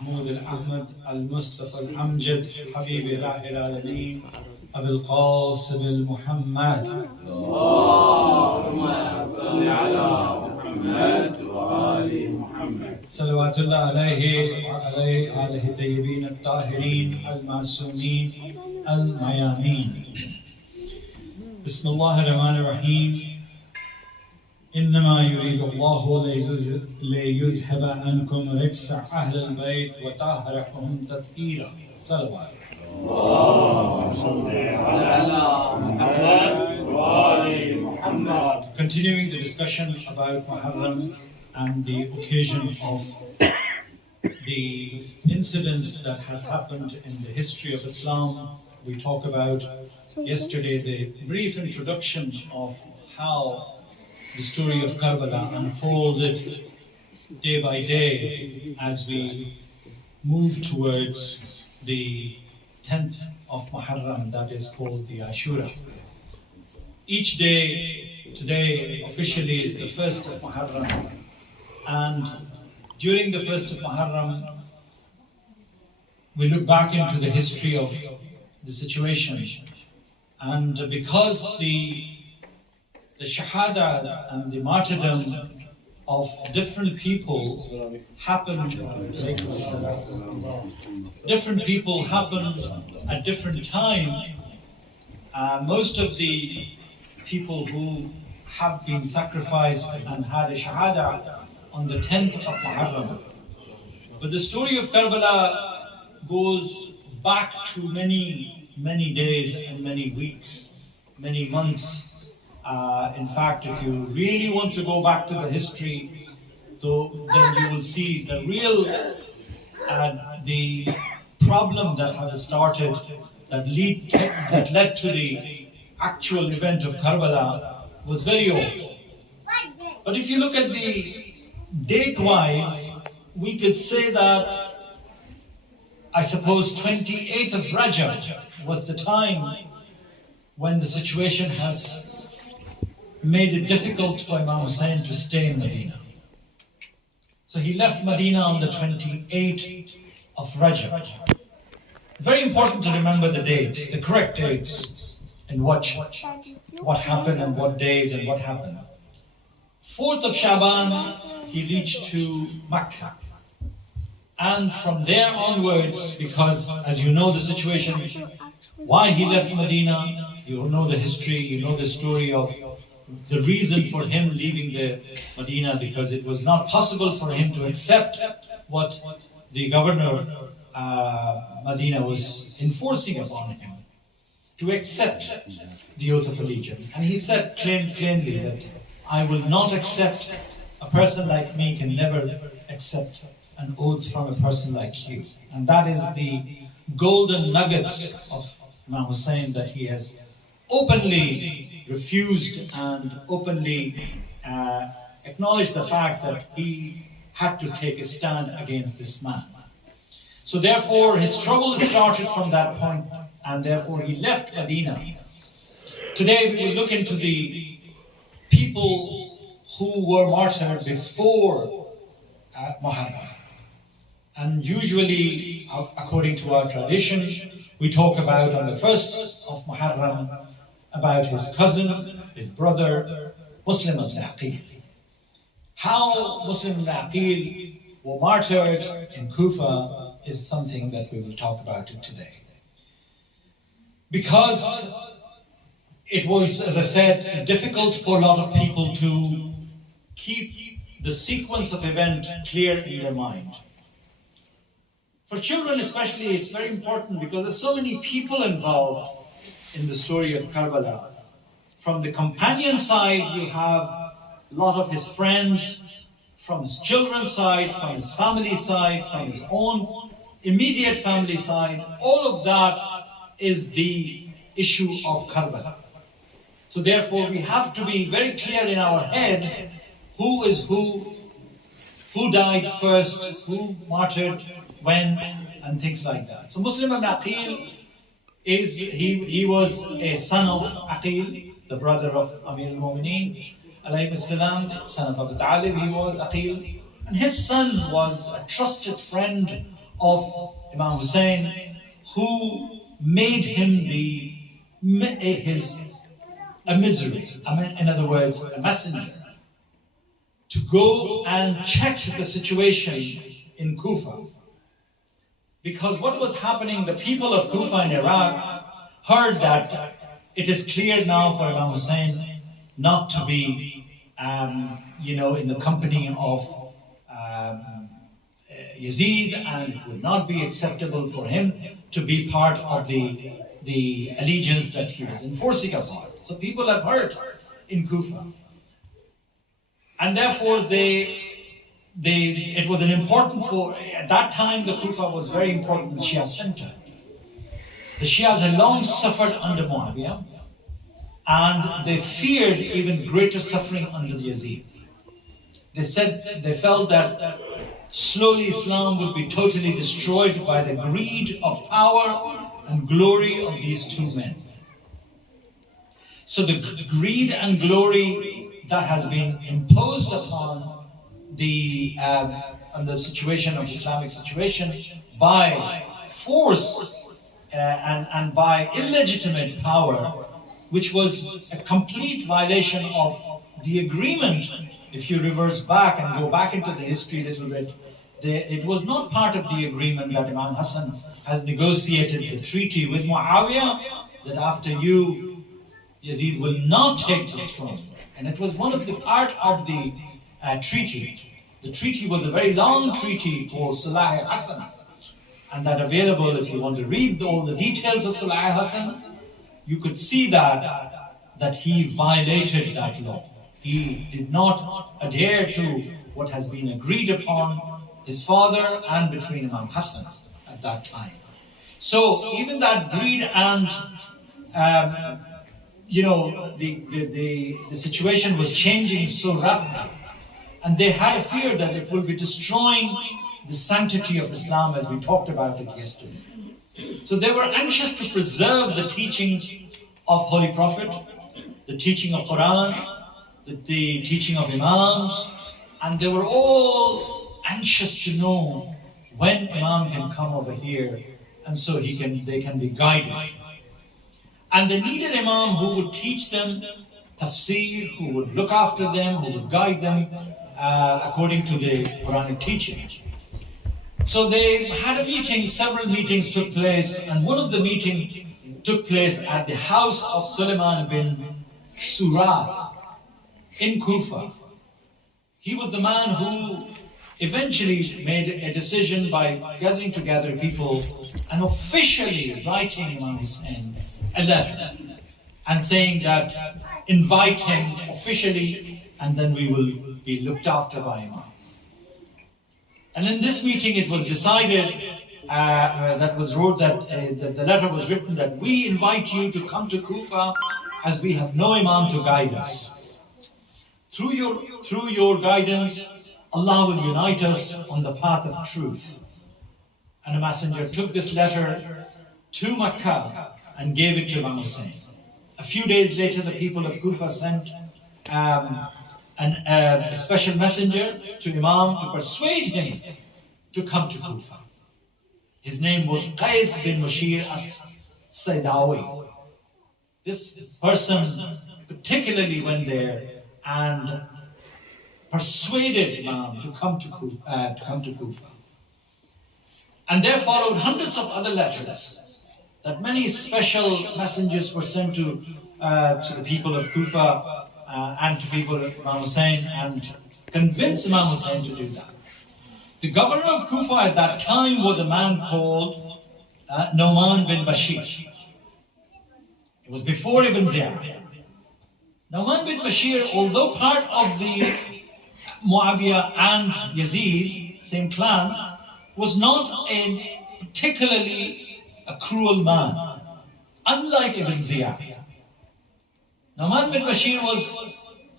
المحمود الأحمد المصطفى الأمجد حبيب إله العالمين أبي القاسم المحمد. اللهم صل على محمد وآل محمد. صلوات الله عليه وعلى آله الطيبين الطاهرين المعصومين الميامين. بسم الله الرحمن الرحيم. إنما يريد الله ليذهب عنكم رجس أهل البيت وطهركم تطهيرا. صلوات. اللهم صل على محمد وآل محمد. Continuing the discussion about Moharram and the occasion of the incidents that has happened in the history of Islam, we talked about yesterday the brief introduction of how the story of Karbala unfolded day by day as we move towards the 10th of Moharram, that is called the Ashura. Each day, today officially is the 1st of Moharram, and during the 1st of Moharram, we look back into the history of the situation, and because the shahada and the martyrdom of different people happened at different time. Most of the people who have been sacrificed and had a shahada on the 10th of Moharram. But the story of Karbala goes back to many days and many weeks, many months. In fact, if you really want to go back to the history, then you will see the real the problem that has started, that led to the actual event of Karbala was very old. But if you look at the date-wise, we could say that, I suppose, 28th of Rajab was the time when the situation has made it difficult for Imam Hussein to stay in Medina. So he left Medina on the 28th of Rajab. Very important to remember the dates, the correct dates, and what happened and what days and what happened. 4th of Shaban, he reached to Makkah. And from there onwards, because as you know the situation, why he left Medina, you know the history, you know the story of the reason for him leaving the Medina, because it was not possible for him to accept what the governor Medina was enforcing upon him, to accept the oath of allegiance. And he said plainly that I will not accept, a person like me can never accept an oath from a person like you. And that is the golden nuggets of Imam Hussein, that he has openly refused and openly acknowledged the fact that he had to take a stand against this man. So therefore his trouble started from that point, and therefore he left Medina. Today we will look into the people who were martyred before Moharram. And usually, according to our tradition, we talk about on the 1st of Moharram about his cousin, his brother, Muslim ibn Aqil. How Muslim ibn Aqil were martyred in Kufa is something that we will talk about today. Because it was, as I said, difficult for a lot of people to keep the sequence of event clear in their mind. For children especially, it's very important because there's so many people involved in the story of Karbala. From the companion side, you have a lot of his friends, from his children's side, from his family side, from his own immediate family side. All of that is the issue of Karbala. So therefore, we have to be very clear in our head who is who died first, who martyred when, and things like that. So Muslim ibn Aqil he was a son of Aqil, the brother of Amir al-Mu'mineen, alayhi salam, son of Abu Talib, he was Aqil. And his son was a trusted friend of Imam Hussein, who made him a misery. I mean, in other words, a messenger to go and check the situation in Kufa. Because what was happening, the people of Kufa in Iraq heard that it is clear now for Imam Hussein not to be, in the company of Yazid, and it would not be acceptable for him to be part of the allegiance that he was enforcing upon. So people have heard in Kufa. And therefore it was an important at that time the Kufa was very important Shia center. The Shias had long suffered under Muawiyah, and they feared even greater suffering under Yazid. They felt that slowly Islam would be totally destroyed by the greed of power and glory of these two men. So the greed and glory that has been imposed upon the situation of Islamic situation by force and by illegitimate power, which was a complete violation of the agreement. If you reverse back and go back into the history a little bit, it was not part of the agreement that Imam Hassan has negotiated the treaty with Muawiyah, that after you, Yazid will not take the throne. And it was one of the part of the treaty. The treaty was a very long treaty called Salah Hassan. And that available, if you want to read all the details of Salah Hassan, you could see that he violated that law. He did not adhere to what has been agreed upon his father and between Imam Hassan at that time. So even that greed and the situation was changing so rapidly, and they had a fear that it will be destroying the sanctity of Islam, as we talked about it yesterday. So they were anxious to preserve the teaching of Holy Prophet, the teaching of Quran, the teaching of Imams, and they were all anxious to know when Imam can come over here, and so they can be guided. And they needed Imam who would teach them tafsir, who would look after them, who would guide them according to the Quranic teaching. So they had a meeting, several meetings took place, and one of the meetings took place at the house of Sulaiman bin Surah in Kufa. He was the man who eventually made a decision by gathering together people and officially writing Imam Hussein a letter and saying that invite him officially and then we will be looked after by Imam. And in this meeting it was decided, the letter was written that we invite you to come to Kufa as we have no Imam to guide us. Through your guidance, Allah will unite us on the path of truth. And a messenger took this letter to Makkah and gave it to Imam Hussein. A few days later, the people of Kufa sent a special messenger to Imam to persuade him to come to Kufa. His name was Qais bin Mushir as-Saydawi. This person particularly went there and persuaded Imam to come to Kufa. And there followed hundreds of other letters that many special messengers were sent to the people of Kufa and to people of Imam Hussein and convinced Imam Hussein to do that. The governor of Kufa at that time was a man called Nu'man bin Bashir. It was before Ibn Ziyad. Nu'man bin Bashir, although part of the Muawiyah and Yazid, same clan, was not particularly a cruel man, unlike Ibn Ziyad. Nu'man bin Bashir was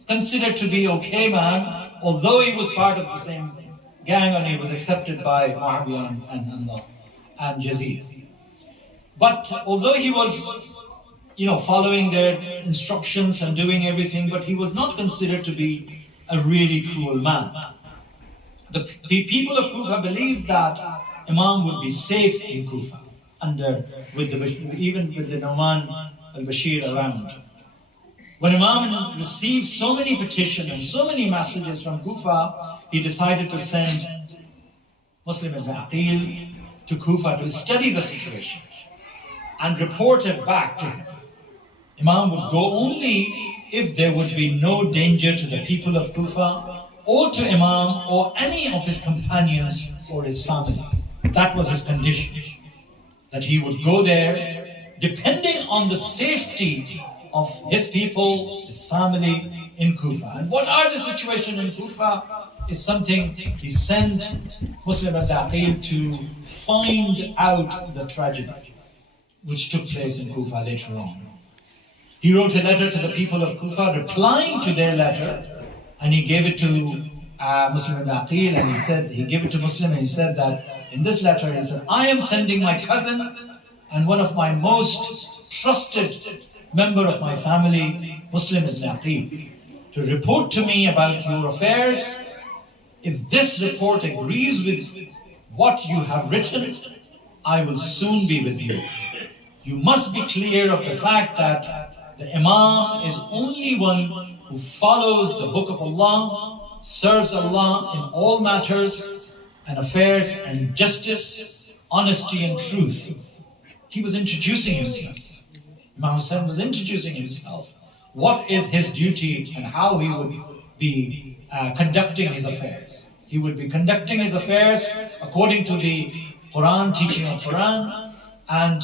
considered to be okay man, although he was part of the same gang and he was accepted by Muawiyah and Yazid. But although he was following their instructions and doing everything, but he was not considered to be a really cruel man. The people of Kufa believed that Imam would be safe in Kufa, even with the Nu'man al-Bashir around. When Imam received so many petitions and so many messages from Kufa, he decided to send Muslim ibn Aqil to Kufa to study the situation and report it back to him. Imam would go only if there would be no danger to the people of Kufa or to Imam or any of his companions or his family. That was his condition, that he would go there depending on the safety of his people, his family in Kufa. And what are the situation in Kufa is something he sent Muslim ibn Aqil to find out the tragedy which took place in Kufa later on. He wrote a letter to the people of Kufa replying to their letter, and he gave it to Muslim ibn Aqil, and he gave it to Muslim, and he said that in this letter, he said, I am sending my cousin and one of my most trusted member of my family, Muslim ibn Aqil, to report to me about your affairs. If this report agrees with what you have written, I will soon be with you. You must be clear of the fact that the Imam is only one who follows the book of Allah, serves Allah in all matters and affairs and justice, honesty and truth. He was introducing himself. Imam Hussain was introducing himself. What is his duty and how he would be conducting his affairs. He would be conducting his affairs according to the Quran, teaching of Quran, and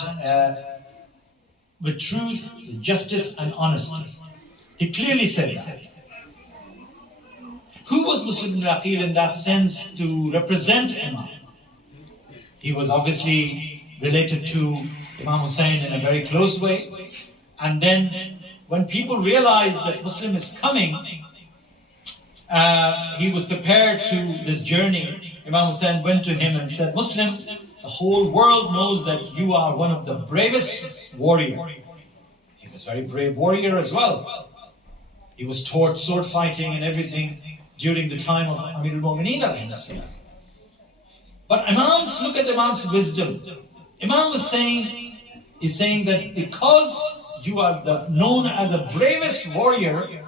with truth, with justice and honesty. He clearly said that. Who was Muslim ibn Aqil in that sense to represent Imam? He was obviously related to Imam Hussain in a very close way. And then when people realized that Muslim is coming, he was prepared to this journey. Imam Hussain went to him and said, Muslim, the whole world knows that you are one of the bravest warriors. He was a very brave warrior as well. He was taught sword fighting and everything during the time of Amir al-Mu'mineen alayhi salam. But Imam's, look at Imam's wisdom. Imam was saying, he's saying that because you are known as the bravest warrior,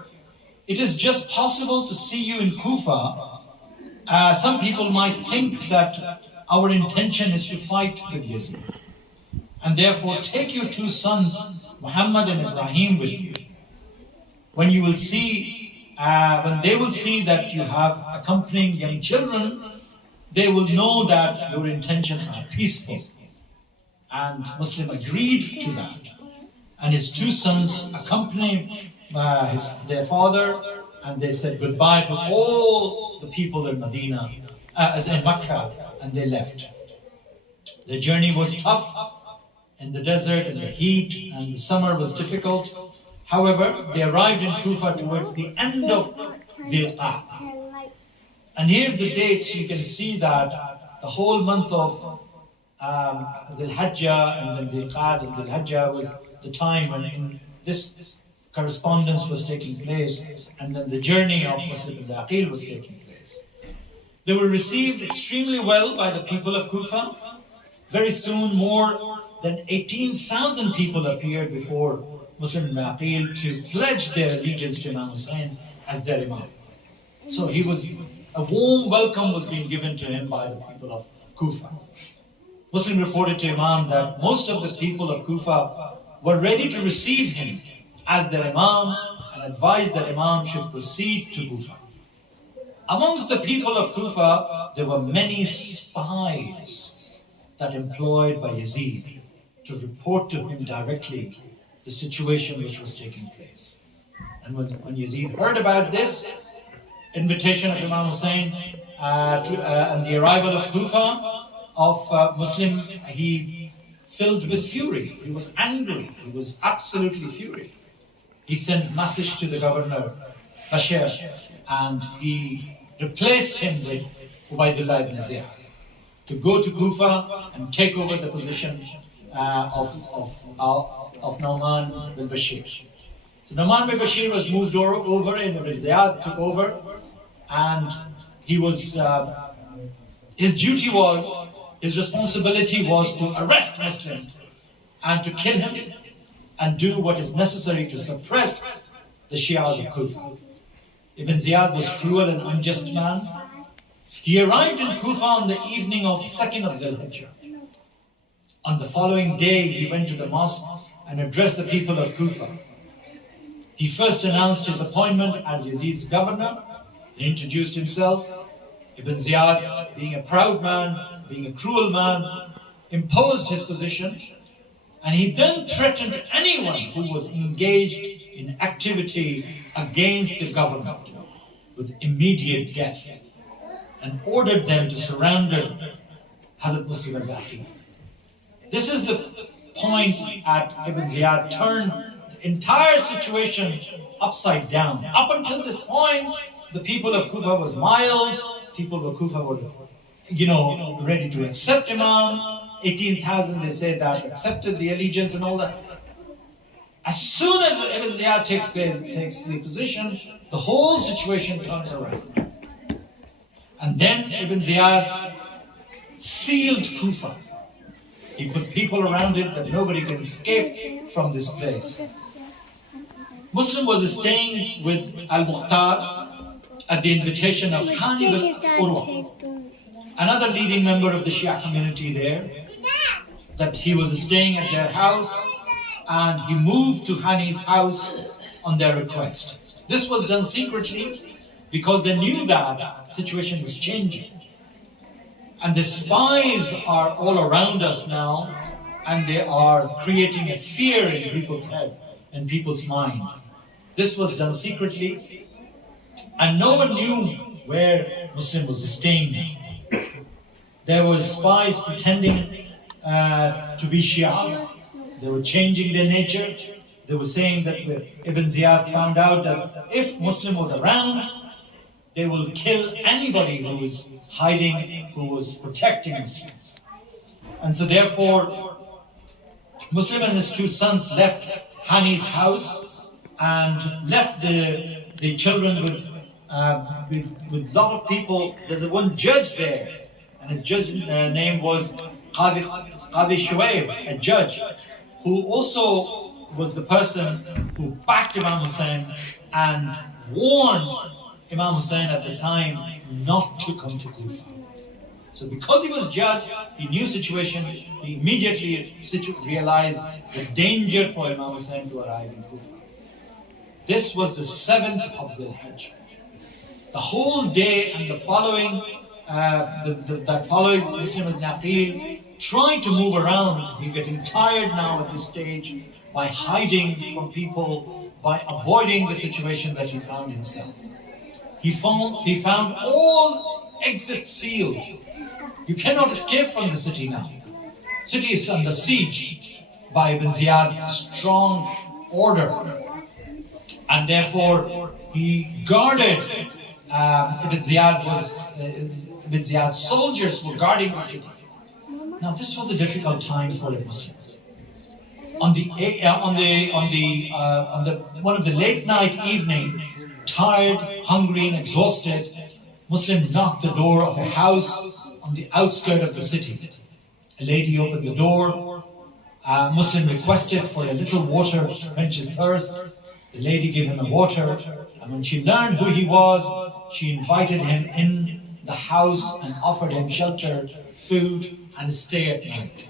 it is just possible to see you in Kufa. Some people might think that our intention is to fight with Yazid. And therefore take your two sons, Muhammad and Ibrahim, with you. When you will see, when they will see that you have accompanying young children, they will know that your intentions are peaceful. And Muslim agreed to that. And his two sons accompanied their father, and they said goodbye to all the people in Medina, in Makkah, and they left. The journey was tough in the desert, in the heat, and the summer was difficult. However, they arrived in Kufa towards the end of Dhul Qa'dah. And here's the dates. You can see that the whole month of Dhul Hajjah and then Dhul Qa'dah and Dhul Hajjah was the time when this correspondence was taking place, and then the journey of Muslim ibn Aqil was taking place. They were received extremely well by the people of Kufa. Very soon, more than 18,000 people appeared before Muslim ibn Aqil to pledge their allegiance to Imam Hussain as their Imam. So a warm welcome was being given to him by the people of Kufa. Muslim reported to Imam that most of the people of Kufa were ready to receive him as their Imam and advised that Imam should proceed to Kufa. Amongst the people of Kufa, there were many spies that employed by Yazid to report to him directly the situation which was taking place. And when Yazid heard about this invitation of Imam Hussain and the arrival of Kufa, of Muslim, he filled with fury. He was angry. He was absolutely furious. He sent a message to the governor, Bashir, and he replaced him with Ubaidullah ibn Ziyad to go to Kufa and take over the position of Nu'man al-Bashir. So Nu'man al-Bashir was moved over and Ibn Ziyad took over, and he was, his duty was his responsibility was to arrest Muslim and to kill him and do what is necessary to suppress the Shias of Kufa. Ibn Ziyad was cruel and unjust man. He arrived in Kufa on the evening of 2nd of Dhul Hijjah. On the following day, he went to the mosque and addressed the people of Kufa. He first announced his appointment as Yazid's governor. He introduced himself. Ibn Ziyad, being a proud man, being a cruel man, imposed his position, and he then threatened anyone who was engaged in activity against the government with immediate death, and ordered them to surrender Hazrat Muslim al-Baqi. This is the point at Ibn Ziyad turned the entire situation upside down. Up until this point, the people of Kufa was mild. People of Kufa were, ready to accept Imam. 18,000, they say, that accepted the allegiance and all that. As soon as Ibn Ziyad takes the position, the whole situation turns around. And then Ibn Ziyad sealed Kufa. He put people around it that nobody can escape from this place. Muslim was staying with Al-Mukhtar at the invitation of Hani al-Urwa, another leading member of the Shia community there, that he was staying at their house, and he moved to Hani's house on their request. This was done secretly because they knew that the situation was changing. And the spies are all around us now, and they are creating a fear in people's heads and people's mind. This was done secretly, and no one knew where Muslim was staying. There were spies pretending to be Shia. They were changing their nature. They were saying that Ibn Ziyad found out that if Muslim was around, they will kill anybody who was hiding, who was protecting Muslims. And so therefore, Muslim and his two sons left Hani's house and left the children with a lot of people. There's one judge there, and his judge name was Qadi Shuaib, a judge, who also was the person who backed Imam Hussein and warned Imam Hussein at the time not to come to Kufa. So because he was judge, he knew situation, he immediately realized the danger for Imam Hussein to arrive in Kufa. This was the 7th of Dhul Hijjah. The whole day and the following, that following Muslim al-Naqil trying to move around. He's getting tired now at this stage by hiding from people, by avoiding the situation that he found himself. He found all exits sealed. You cannot escape from the city now. City is under siege by Ibn Ziyad's strong order. And therefore, he guarded, Ibn Ziyad's soldiers were guarding the city. Now, this was a difficult time for the Muslims. On one of the late night evening, tired, hungry, and exhausted, Muslims knocked the door of a house on the outskirts of the city. A lady opened the door. Muslim requested for a little water to quench his thirst. The lady gave him a water, and when she learned who he was, she invited him in the house and offered him shelter, food, and stay at night.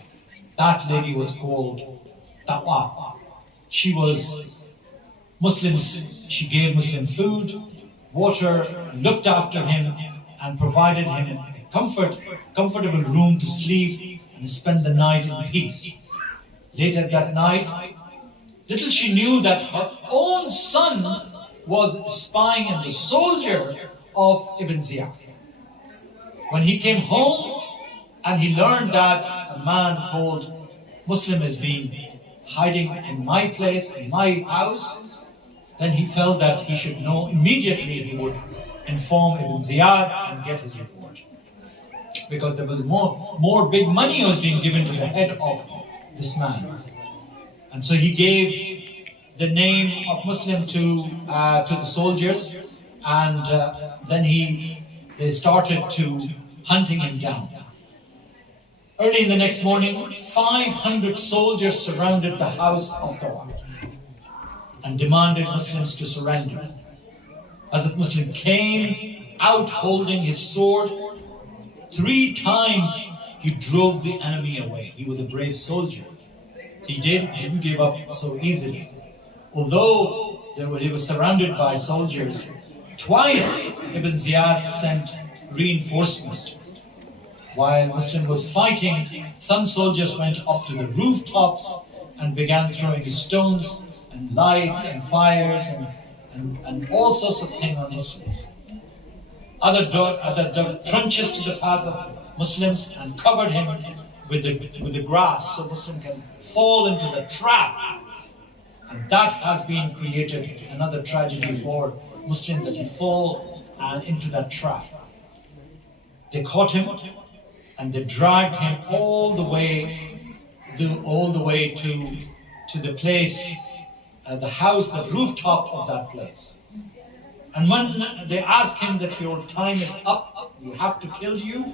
That lady was called Taqwa. She was Muslims. She gave Muslim food, water, looked after him, and provided him a comfortable room to sleep and spend the night in peace. Later that night, little she knew that her own son was spying on the soldier of Ibn Ziyad. When he came home and he learned that a man called Muslim has been hiding in my place, in my house, then he felt that he should know immediately. He would inform Ibn Ziyad and get his reward. Because there was more big money was being given to the head of this man. And so he gave the name of Muslim to the soldiers, and then they started to hunting him down. Early in the next morning, 500 soldiers surrounded the house of the Wali and demanded Muslims to surrender. Hazrat Muslim came out holding his sword. 3 times he drove the enemy away. He was a brave soldier. He didn't give up so easily. Although he was surrounded by soldiers, twice Ibn Ziyad sent reinforcements. While Muslim was fighting, some soldiers went up to the rooftops and began throwing stones and light and fires and all sorts of things on Muslims. Other dug trenches to the path of Muslims and covered him with the grass so Muslim can fall into the trap. And that has been created another tragedy for Muslims, that he fall into that trap. They caught him and they dragged him all the way to the place, the house, the rooftop of that place. And when they asked him that your time is up, you have to kill you,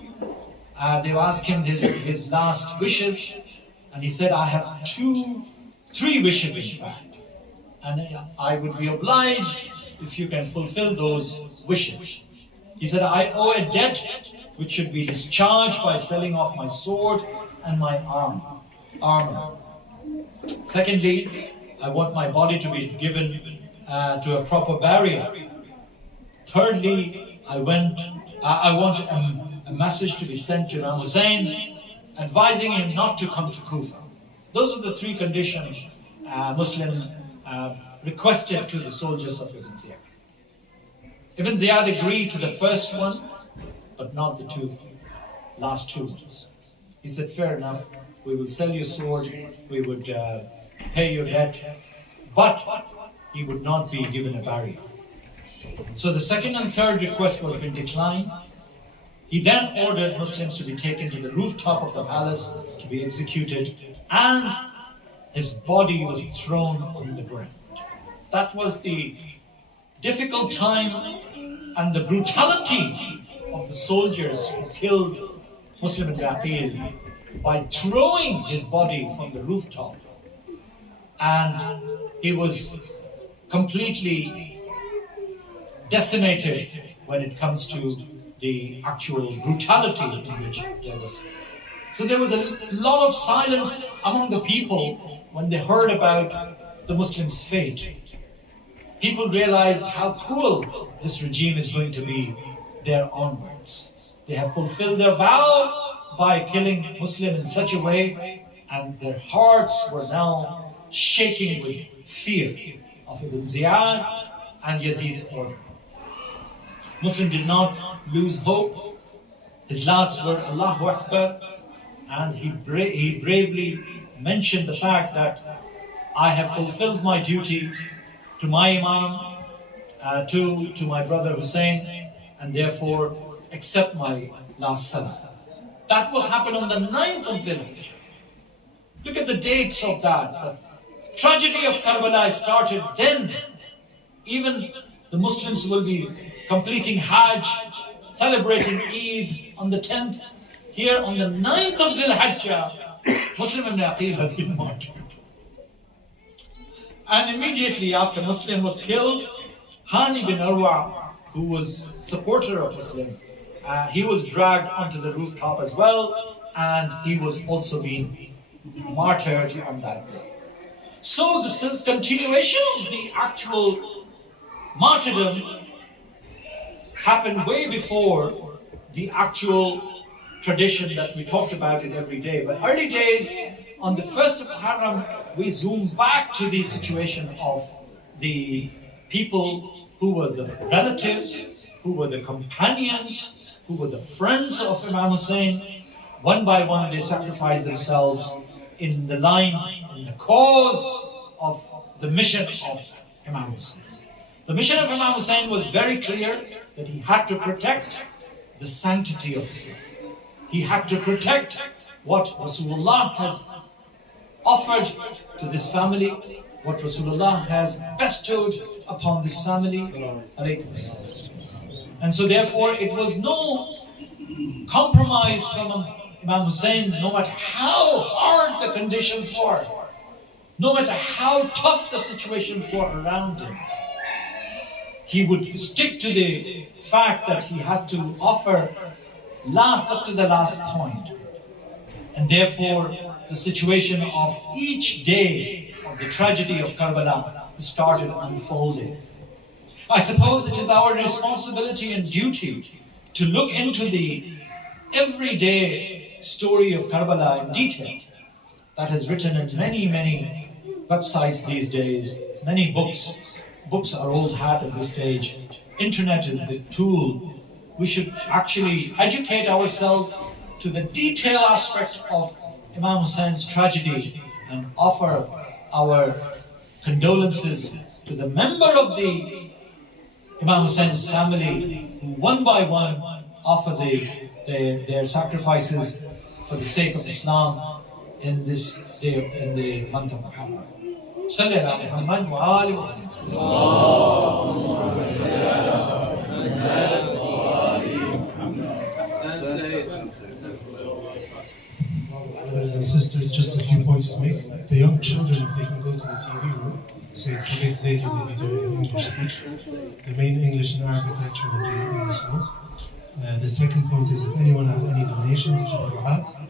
they asked him his last wishes, and he said, I have 3 wishes in fact, and I would be obliged if you can fulfill those wishes. He said, I owe a debt which should be discharged by selling off my sword and my armor. Secondly, I want my body to be given to a proper burial. Thirdly, I want a message to be sent to Imam Hussein, advising him not to come to Kufa. Those are the 3 conditions Muslims requested to the soldiers of Ibn Ziyad. Ibn Ziyad agreed to the first one, but not the last two ones. He said, fair enough, we will sell your sword, we would pay your debt, but he would not be given a burial. So the second and third request was been declined. He then ordered Muslims to be taken to the rooftop of the palace to be executed, and his body was thrown on the ground. That was the difficult time and the brutality of the soldiers who killed Muslim ibn Aqil by throwing his body from the rooftop. And he was completely decimated when it comes to the actual brutality in which there was. So there was a lot of silence among the people when they heard about the Muslims' fate. People realized how cruel this regime is going to be there onwards. They have fulfilled their vow by killing Muslims in such a way, and their hearts were now shaking with fear of Ibn Ziyad and Yazid's order. Muslim did not lose hope. His last word, Allahu Akbar, and he bravely mentioned the fact that I have fulfilled my duty to my Imam, to my brother Hussein, and therefore accept my last salah. That was happened on the 9th of Dhul-Hijjah. Look at the dates of that. The tragedy of Karbala started then. Even the Muslims will be completing Hajj, celebrating Eid on the 10th. Here on the 9th of Dhul-Hijjah, Muslim ibn Aqil had been martyred. And immediately after Muslim was killed, Hani bin Urwa, who was supporter of Muslim, he was dragged onto the rooftop as well, and he was also being martyred on that day. So the continuation of the actual martyrdom happened way before the actual tradition that we talked about it every day. But early days, on the 1st of Muharram, we zoom back to the situation of the people who were the relatives, who were the companions, who were the friends of Imam Hussein. One by one, they sacrificed themselves in the line, in the cause of the mission of Imam Hussein. The mission of Imam Hussein was very clear, that he had to protect the sanctity of Islam. He had to protect what Rasulullah has offered to this family, what Rasulullah has bestowed upon this family. And so therefore it was no compromise from Imam Hussein, no matter how hard the conditions were, no matter how tough the situations were around him, he would stick to the fact that he had to offer up to the last point. And therefore, the situation of each day of the tragedy of Karbala started unfolding. I suppose it is our responsibility and duty to look into the everyday story of Karbala in detail. That is written in many, many websites these days, many books. Books are old hat at this stage. Internet is the tool. We should actually educate ourselves to the detail aspect of Imam Hussein's tragedy and offer our condolences to the member of the Imam Hussein's family who one by one offer their sacrifices for the sake of Islam in this day, in the month of Muharram. Salli ala Muhammad wa ali Brothers and sisters, just a few points to make. The young children, if they can go to the TV room, Syed Zaidi will be doing an English speech. The main English and Arabic lecture will be in this month. The second point is if anyone has any donations to Barbat,